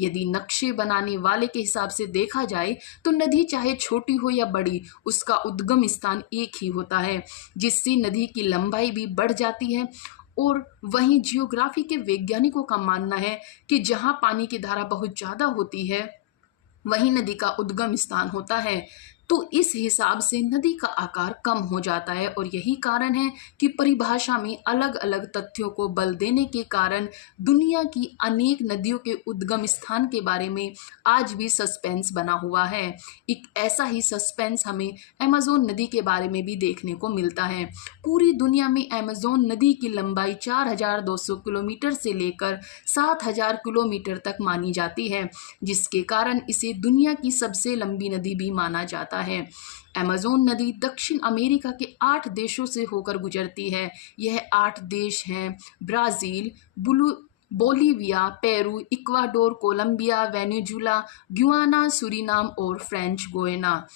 यदि नक्शे बनाने वाले के हिसाब से देखा जाए तो नदी चाहे छोटी हो या बड़ी, उसका उद्गम स्थान एक ही होता है, जिससे नदी की लंबाई भी बढ़ जाती है। और वहीं जियोग्राफी के वैज्ञानिकों का मानना है कि जहां पानी की धारा बहुत ज़्यादा होती है वहीं नदी का उद्गम स्थान होता है, तो इस हिसाब से नदी का आकार कम हो जाता है। और यही कारण है कि परिभाषा में अलग अलग तथ्यों को बल देने के कारण दुनिया की अनेक नदियों के उद्गम स्थान के बारे में आज भी सस्पेंस बना हुआ है। एक ऐसा ही सस्पेंस हमें अमेज़न नदी के बारे में भी देखने को मिलता है। पूरी दुनिया में अमेज़न नदी की लंबाई 4200 किलोमीटर से लेकर 7000 किलोमीटर तक मानी जाती है, जिसके कारण इसे दुनिया की सबसे लंबी नदी भी माना जाता है। अमेज़न नदी दक्षिण अमेरिका के 8 देशों से होकर गुजरती है। यह 8 देश हैं: Brazil, Bolivia, Peru, Ecuador, Colombia, Venezuela, Guyana, Suriname और फ्रेंच गुयाना।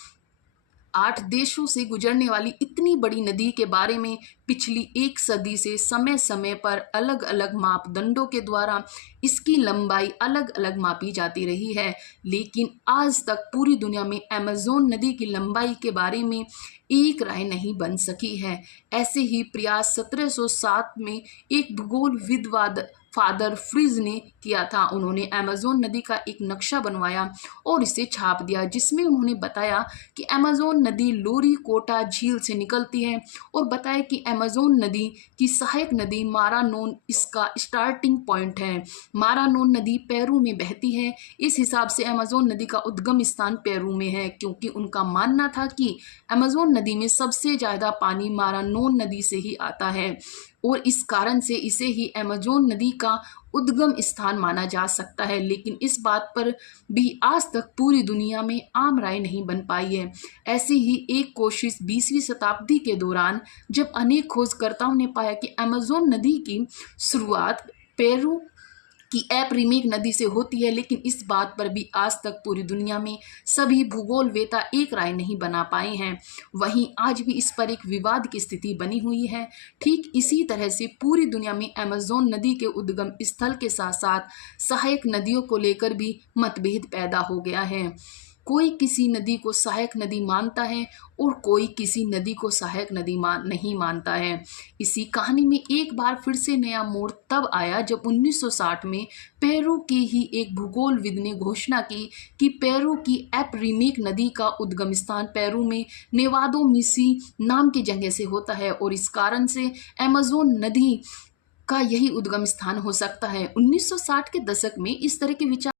8 देशों से गुजरने वाली इतनी बड़ी नदी के बारे में पिछली 1 सदी से समय समय पर अलग अलग मापदंडों के द्वारा इसकी लंबाई अलग अलग मापी जाती रही है, लेकिन आज तक पूरी दुनिया में अमेज़न नदी की लंबाई के बारे में एक राय नहीं बन सकी है। ऐसे ही प्रयास 1707 में एक भूगोलविद फादर फ्रिज ने किया था। उन्होंने अमेज़न नदी का एक नक्शा बनवाया और इसे छाप दिया, जिसमें उन्होंने बताया कि अमेज़न नदी लोरी कोटा झील से निकलती है और बताया कि अमेज़न नदी की सहायक नदी मारानोन इसका स्टार्टिंग पॉइंट है। मारानोन नदी पेरू में बहती है। इस हिसाब से अमेज़न नदी का उद्गम स्थान पेरू में है, क्योंकि उनका मानना था कि अमेज़न नदी में सबसे ज़्यादा पानी मारानोन नदी से ही आता है और इस कारण से इसे ही अमेज़न नदी का उद्गम स्थान माना जा सकता है। लेकिन इस बात पर भी आज तक पूरी दुनिया में आम राय नहीं बन पाई है। ऐसी ही एक कोशिश 20वीं शताब्दी के दौरान जब अनेक खोजकर्ताओं ने पाया कि अमेज़न नदी की शुरुआत पेरू की एपरीमेक नदी से होती है, लेकिन इस बात पर भी आज तक पूरी दुनिया में सभी भूगोलवेत्ता एक राय नहीं बना पाए हैं। वहीं आज भी इस पर एक विवाद की स्थिति बनी हुई है। ठीक इसी तरह से पूरी दुनिया में अमेज़न नदी के उद्गम स्थल के साथ साथ सहायक नदियों को लेकर भी मतभेद पैदा हो गया है। कोई किसी नदी को सहायक नदी मानता है और कोई किसी नदी को सहायक नदी नहीं मानता है। इसी कहानी में एक बार फिर से नया मोड़ तब आया जब 1960 में पेरू के ही एक भूगोलविद ने घोषणा की कि पेरू की एपरीमेक नदी का उद्गम स्थान पेरू में नेवादो मिसी नाम की जगह से होता है और इस कारण से अमेज़न नदी का यही उद्गम स्थान हो सकता है। 1960 के दशक में इस तरह के विचार